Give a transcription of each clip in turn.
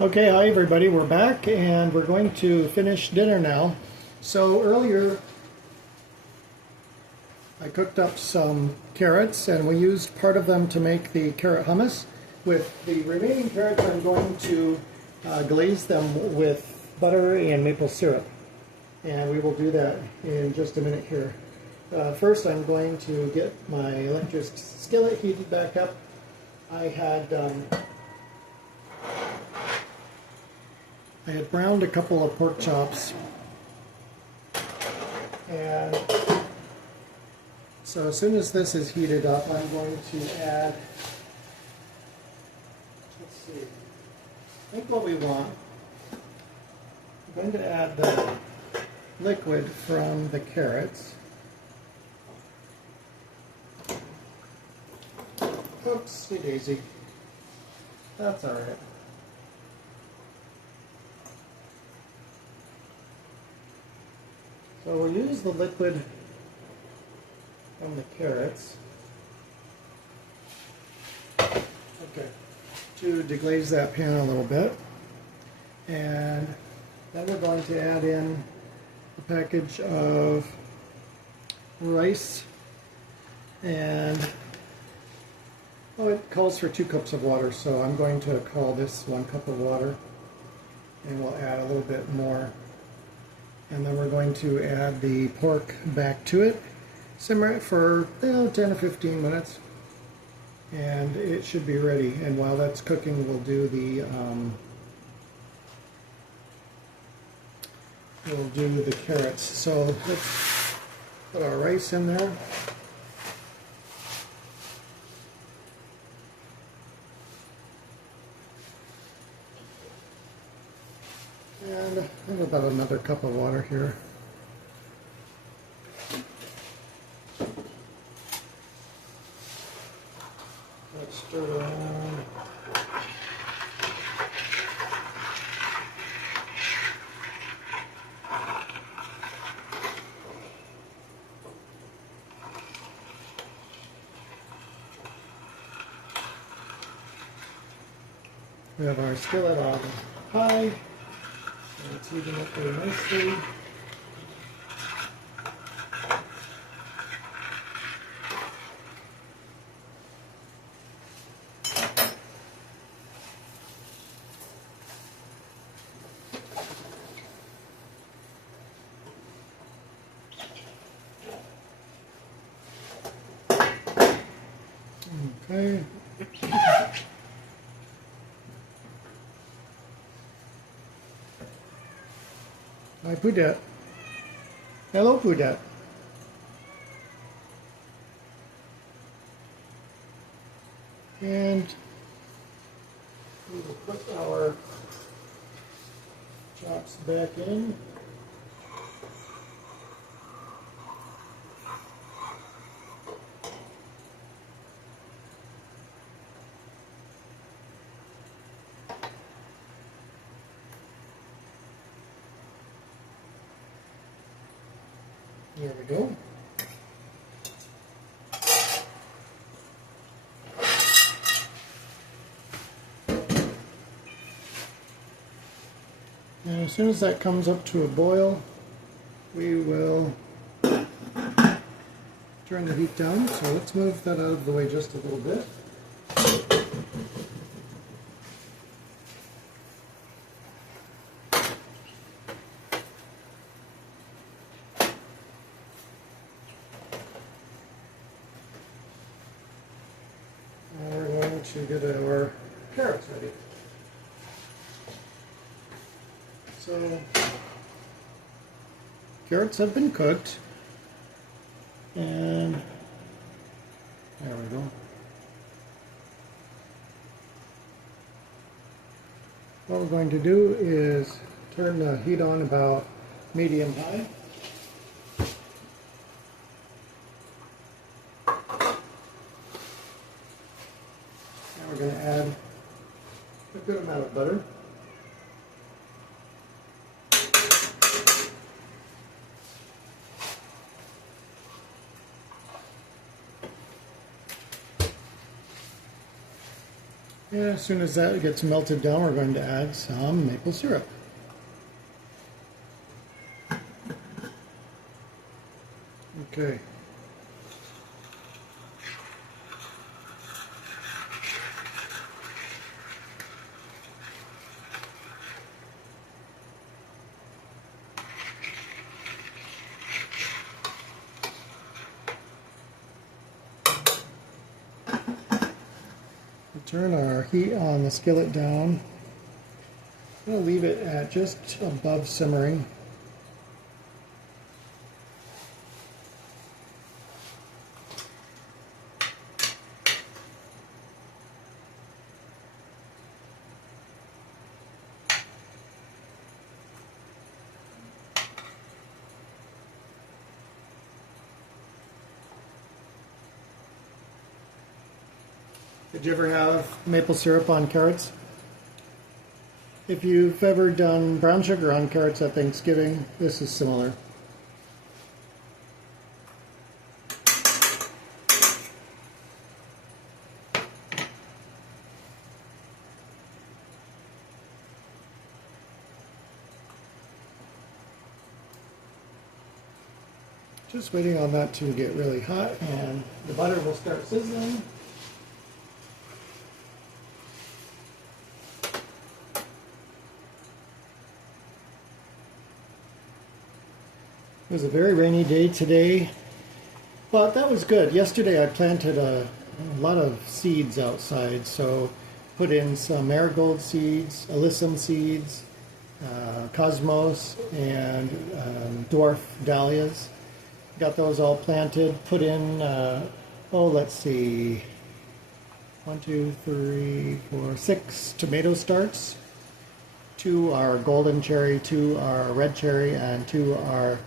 Okay, hi everybody, we're back and we're going to finish dinner now. So earlier I cooked up some carrots and we used part of them to make the carrot hummus. With the remaining carrots I'm going to glaze them with butter and maple syrup. And we will do that in just a minute here. First I'm going to get my electric skillet heated back up. I had browned a couple of pork chops, and so as soon as this is heated up, I'm going to add, let's see, I think what we want, I'm going to add the liquid from the carrots. Oopsie daisy, that's all right. So we'll use the liquid from the carrots, okay, to deglaze that pan a little bit. And then we're going to add in a package of rice, and it calls for 2 cups of water, so I'm going to call this 1 cup of water, and we'll add a little bit more. And then we're going to add the pork back to it, simmer it for 10 to 15 minutes, and it should be ready. And while that's cooking, we'll do the carrots. So let's put our rice in there. And I have about another cup of water here. Let's stir it around. We have our skillet on high. It's heating up very nicely. Okay. Hi, Pudette. Hello, Pudette. And we will put our chops back in. There we go. And as soon as that comes up to a boil, we will turn the heat down. So let's move that out of the way just a little bit. Now we're going to get our carrots ready. So, carrots have been cooked, and there we go. What we're going to do is turn the heat on about medium-high. Now we're going to add a good amount of butter. And as soon as that gets melted down, we're going to add some maple syrup. Okay. Turn our heat on the skillet down. I'm going to leave it at just above simmering. Did you ever have maple syrup on carrots? If you've ever done brown sugar on carrots at Thanksgiving, this is similar. Just waiting on that to get really hot and the butter will start sizzling. It was a very rainy day today, but that was good. Yesterday I planted a lot of seeds outside, so put in some marigold seeds, alyssum seeds, cosmos, and dwarf dahlias. Got those all planted, put in, let's see, 1, 2, 3, 4, 6 tomato starts. 2 are golden cherry, 2 are red cherry, and 2 are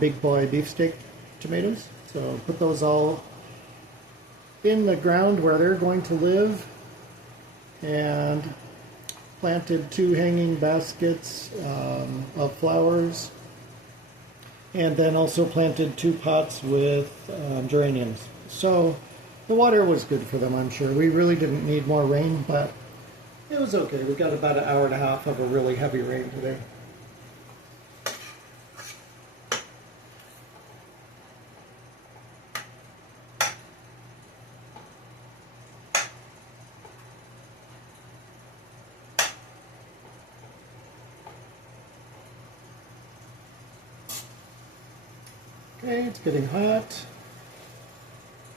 big boy beefsteak tomatoes. So put those all in the ground where they're going to live, and planted 2 hanging baskets of flowers, and then also planted 2 pots with geraniums. So the water was good for them, I'm sure. We really didn't need more rain, but it was okay. We got about 1.5 hours of a really heavy rain today. Okay, it's getting hot.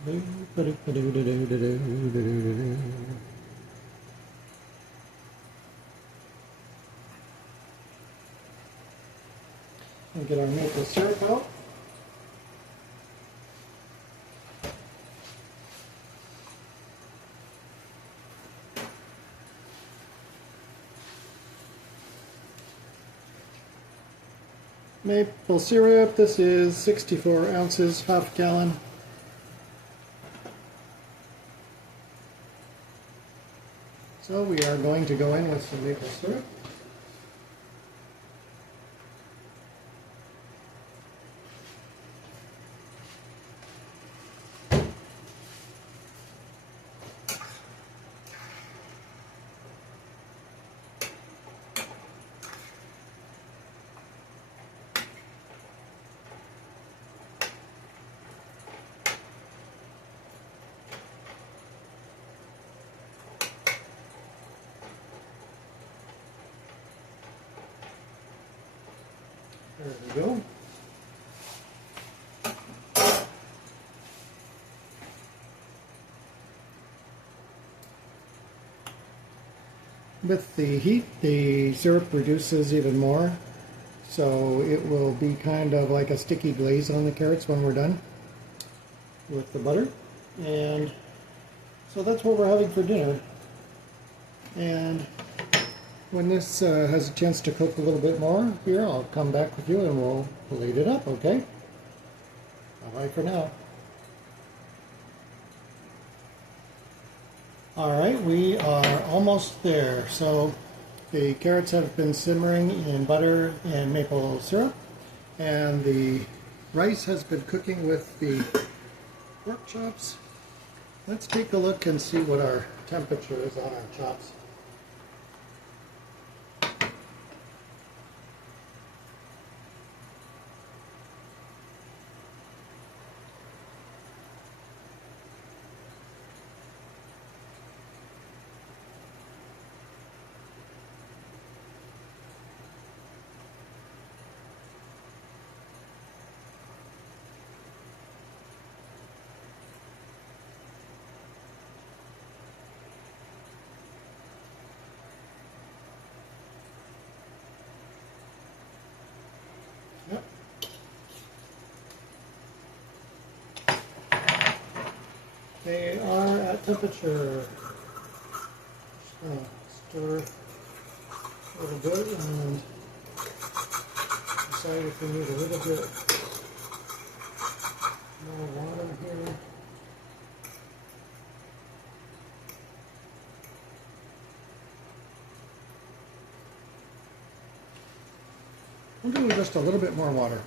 And get our maple syrup out. Maple syrup, this is 64 ounces, half gallon. So we are going to go in with some maple syrup. There we go. With the heat, the syrup reduces even more, so it will be kind of like a sticky glaze on the carrots when we're done with the butter. And so that's what we're having for dinner. And when this has a chance to cook a little bit more, here I'll come back with you and we'll plate it up, okay? Bye-bye for now. Alright, we are almost there. So the carrots have been simmering in butter and maple syrup, and the rice has been cooking with the pork chops. Let's take a look and see what our temperature is on our chops. Yep. They are at temperature. Just gonna stir a little bit and decide if we need a little bit more water here. I'm doing just a little bit more water.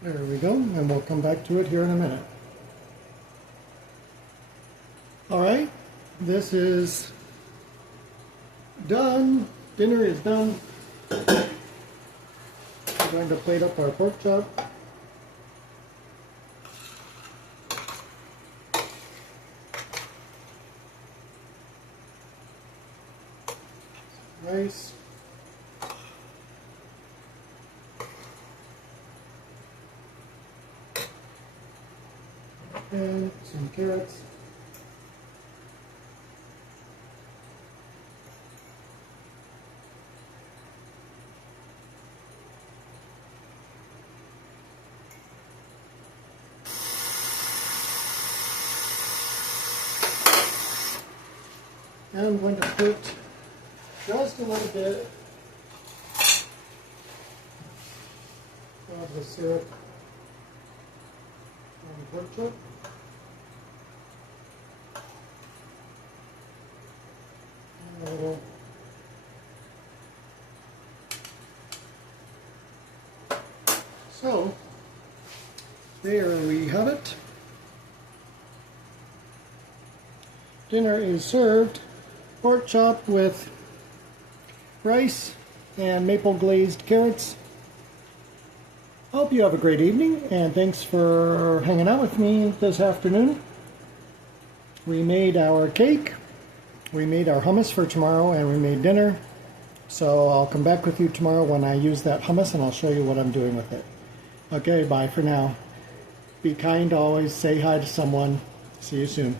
There we go, and we'll come back to it here in a minute. All right, this is done. Dinner is done. We're going to plate up our pork chop. Rice. And some carrots. And I'm going to put just a little bit of the syrup on the pork chop. And a little so there we have it. Dinner is served. Pork chop with rice and maple glazed carrots. Hope you have a great evening, and thanks for hanging out with me this afternoon. We made our cake, we made our hummus for tomorrow, and we made dinner. So I'll come back with you tomorrow when I use that hummus, and I'll show you what I'm doing with it. Okay, bye for now. Be kind always, say hi to someone. See you soon.